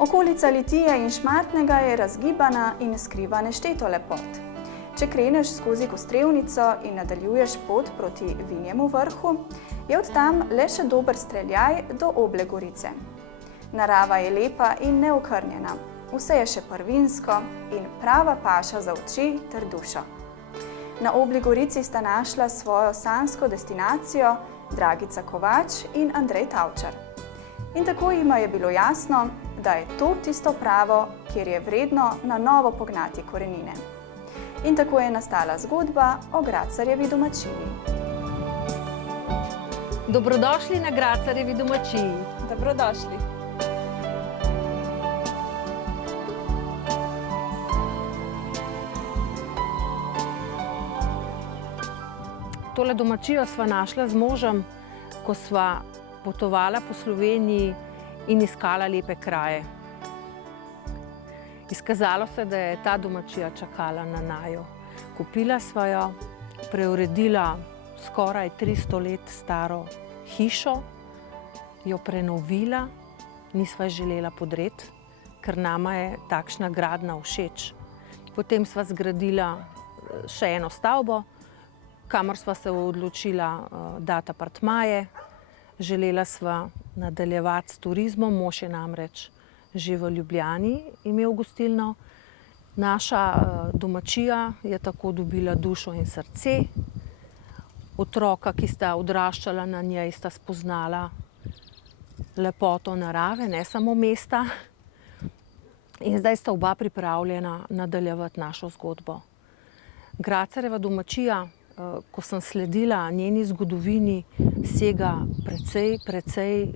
Okolica Litije in Šmartnega je razgibana in skriva nešteto lepot. Če kreneš skozi Kostrevnico in nadaljuješ pot proti Vinjemu vrhu, je od tam le še dober streljaj do Oble Gorice. Narava je lepa in neokrnjena, vse je še prvinsko in prava paša za oči ter dušo. Na Obli Gorici sta našla svojo sanjsko destinacijo Dragica Kovač in Andrej Tavčar. In tako jima je bilo jasno, da je to tisto pravo, kjer je vredno na novo pognati korenine. In tako je nastala zgodba o Gracarjevi domačiji. Dobrodošli na Gracarjevi domačiji. Dobrodošli. Tole domačijo sva našla z možem, ko sva potovala po Sloveniji in iskala lepe kraje. Izkazalo se, da je ta domačija čakala na naju. Kupila sva jo, preuredila skoraj 300 let staro hišo, jo prenovila, nisva želela podreti, ker nama je takšna gradnja všeč. Potem sva zgradila še eno stavbo, kamor sva se odločila dati apartmaje. Želela sva nadaljevati s turizmom, mož je namreč že v Ljubljani imel gostilno. Naša domačija je tako dobila dušo in srce. Otroka, ki sta odraščala na njej, sta spoznala lepoto narave, ne samo mesta. In zdaj sta oba pripravljena nadaljevati našo zgodbo. Gracarjeva domačija, ko sem sledila njeni zgodovini, sega precej,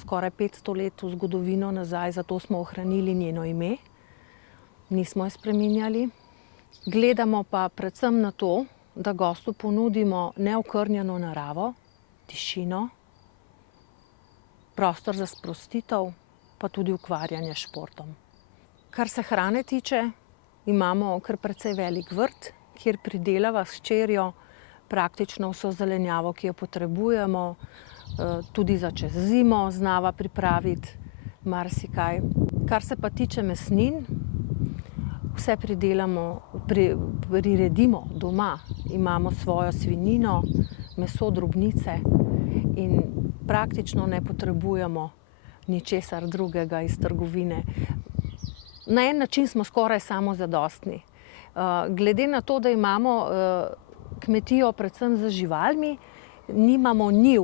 skoraj 500 let v zgodovino nazaj, zato smo ohranili njeno ime, nismo jo spreminjali. Gledamo pa predvsem na to, da gostu ponudimo neokrnjeno naravo, tišino, prostor za sprostitev, pa tudi ukvarjanje s športom. Kar se hrane tiče, imamo kar precej velik vrt, kjer pridelava s hčerjo praktično vso zelenjavo, ki jo potrebujemo, tudi za čez zimo znava pripraviti marsikaj. Kar se pa tiče mesnin, vse priredimo doma. Imamo svojo svinjino, meso, drobnice in praktično ne potrebujemo ničesar drugega iz trgovine. Na en način smo skoraj samozadostni. Glede na to, da imamo kmetijo predvsem z živalmi, nimamo njiv.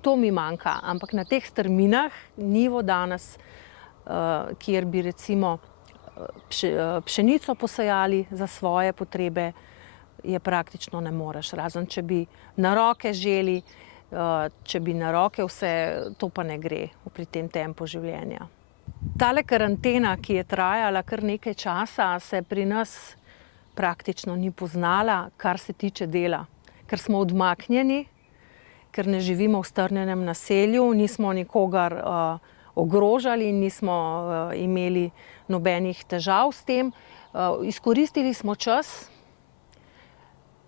To mi manjka, ampak na teh strminah njivo danes, kjer bi recimo pšenico posejali za svoje potrebe, je praktično ne moreš. Razen če bi na roke želi, če bi na roke vse, to pa ne gre pri tem tempu življenja. Tale karantena, ki je trajala kar nekaj časa, se pri nas praktično ni poznala, kar se tiče dela. Ker smo odmaknjeni, ker ne živimo v strnjenem naselju, nismo nikogar ogrožali, nismo imeli nobenih težav s tem. Izkoristili smo čas,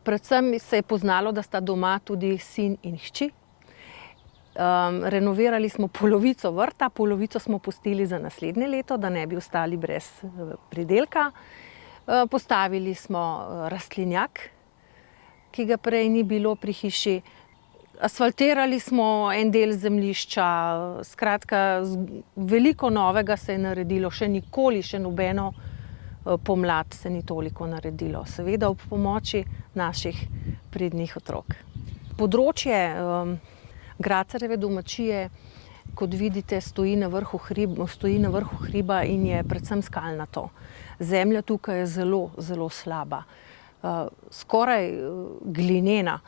predvsem se je poznalo, da sta doma tudi sin in hči. Renovirali smo polovico vrta, polovico smo pustili za naslednje leto, da ne bi ostali brez pridelka. Postavili smo rastlinjak, ki ga prej ni bilo pri hiši. Asfaltirali smo en del zemljišča, skratka, veliko novega se je naredilo, še nikoli, še nobeno pomlad se ni toliko naredilo. Seveda ob pomoči naših pridnih otrok. Področje Gracarjeve domačije, kot vidite, stoji na vrhu hriba in je predvsem skalnato. Zemlja tukaj je zelo, zelo slaba, skoraj glinena.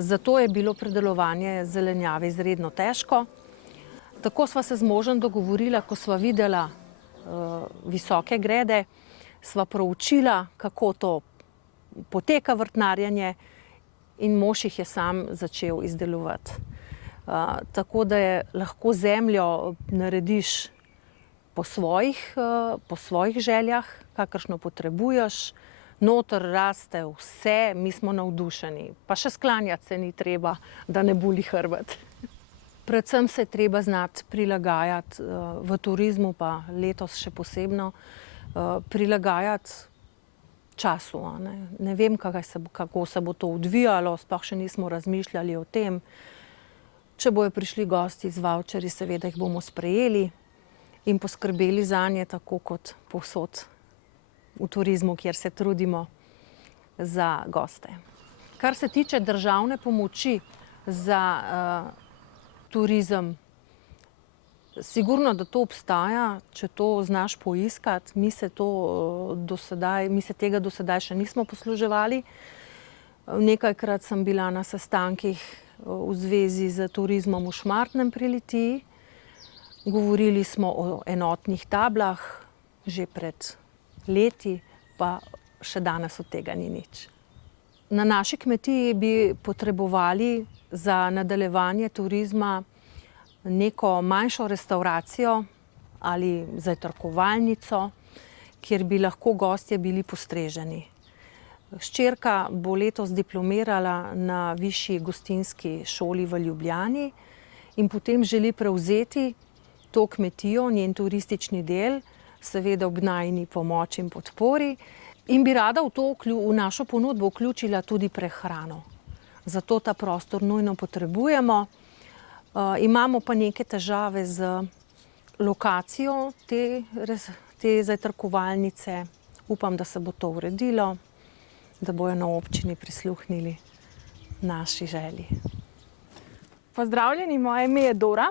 Zato je bilo pridelovanje zelenjave izredno težko. Tako sva se z možem dogovorila, ko sva videla visoke grede, sva proučila, kako to poteka vrtnarjenje, in mož jih je sam začel izdelovati. Tako da je lahko zemljo narediš po svojih željah, kakršno potrebuješ. Noter raste vse, mi smo navdušeni. Pa še sklanjati se ni treba, da ne boli hrbet. Predvsem se je treba znati prilagajati v turizmu, pa letos še posebno, prilagajati času. Ne vem, kako se bo to odvijalo, sploh še nismo razmišljali o tem. Če bojo prišli gosti z vavčerji, seveda jih bomo sprejeli in poskrbeli zanje tako kot povsod v turizmu, kjer se trudimo za goste. Kar se tiče državne pomoči za turizem, sigurno, da to obstaja, če to znaš poiskati. Mi se tega do sedaj še nismo posluževali. Nekajkrat sem bila na sestankih v zvezi z turizmom v Šmartnem pri Litiji. Govorili smo o enotnih tablah že pred leti, pa še danes od tega ni nič. Na naši kmetiji bi potrebovali za nadaljevanje turizma neko manjšo restavracijo ali zajtrkovalnico, kjer bi lahko gostje bili postreženi. Hčerka bo letos diplomirala na Višji gostinski šoli v Ljubljani in potem želi prevzeti to kmetijo, njen turistični del, seveda ob najini pomoči in podpori, in bi rada v našo ponudbo vključila tudi prehrano. Zato ta prostor nujno potrebujemo. Imamo pa neke težave z lokacijo te zajtrkovalnice. Upam, da se bo to uredilo, da bojo na občini prisluhnili naši želji. Pozdravljeni, moje ime je Dora.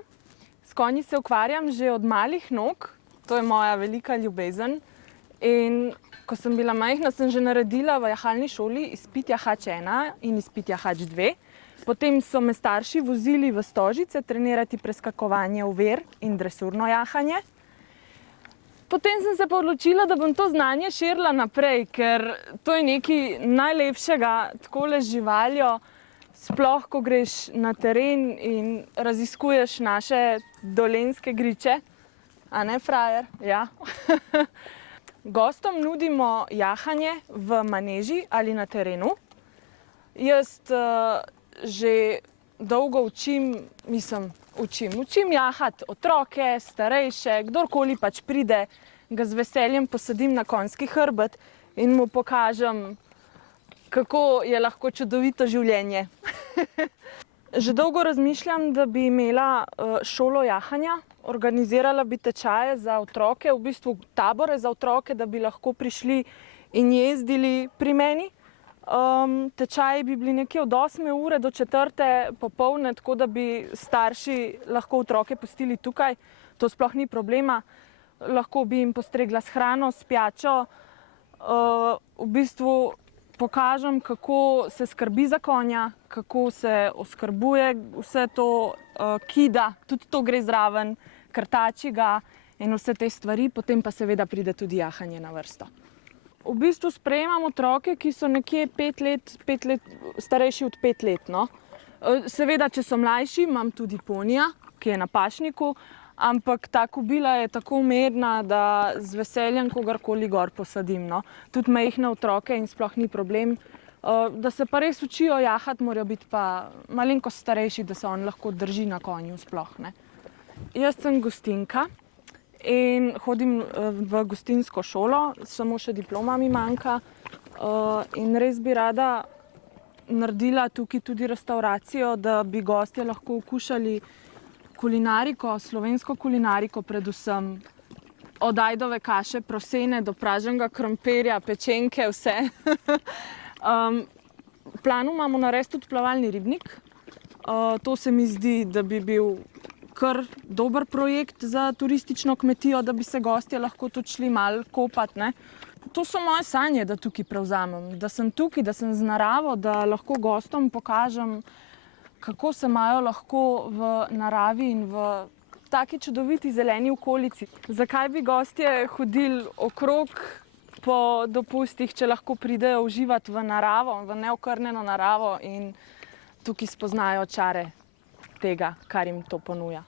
S konji se ukvarjam že od malih nog. To je moja velika ljubezen. In ko sem bila majhna, sem že naredila v jahalni šoli izpit jahač 1 in izpit jahač 2. Potem so me starši vozili v Stožice trenirati preskakovanje ovir in dresurno jahanje. Potem sem se pa odločila, da bom to znanje širila naprej, ker to je nekaj najlepšega, takole z živaljo, sploh ko greš na teren in raziskuješ naše dolenjske griče. A ne, frajer? Ja. Gostom nudimo jahanje v maneži ali na terenu. Jaz že dolgo učim jahati otroke, starejše, kdorkoli pač pride, ga z veseljem posadim na konjski hrbet in mu pokažem, kako je lahko čudovito življenje. Že dolgo razmišljam, da bi imela šolo jahanja. Organizirala bi tečaje za otroke, v bistvu tabore za otroke, da bi lahko prišli in jezdili pri meni. Tečaji bi bili nekje od 8 ure do 4 popoldne, tako da bi starši lahko otroke pustili tukaj. To sploh ni problema. Lahko bi jim postregla s hrano, s pijačo. V bistvu pokažem, kako se skrbi za konja, kako se oskrbuje vse to, kida, tudi to gre zraven, krtači ga in vse te stvari, potem pa seveda pride tudi jahanje na vrsto. V bistvu sprejemam otroke, ki so nekje 5 let, starejši od 5 let. No. Seveda, če so mlajši, imam tudi ponija, ki je na pašniku, ampak ta kobila je tako umedna, da z veseljem kogarkoli gor posadim. No. Tudi majhne otroke in sploh ni problem. Da se pa res učijo jahati, morajo biti pa malenkost starejši, da se on lahko drži na konju sploh. Ne. Jaz sem gostinka in hodim v gostinsko šolo, samo še diploma mi manjka. In res bi rada naredila tukaj tudi restauracijo, da bi gostje lahko okušali kulinariko, slovensko kulinariko predvsem. Od ajdove kaše, prosene, do praženega krompirja, pečenke, vse. V planu imamo narediti tudi plavalni ribnik. To se mi zdi, da bi bil kar dober projekt za turistično kmetijo, da bi se gostje lahko tudi šli malo kopati. Ne? To so moje sanje, da tukaj prevzamem. Da sem tukaj, da sem z naravo, da lahko gostom pokažem, kako se imajo lahko v naravi in v taki čudoviti zeleni okolici. Zakaj bi gostje hodili okrog po dopustih, če lahko pridejo uživati v naravo, v neokrnjeno naravo in tukaj spoznajo čare tega, kar jim to ponuja.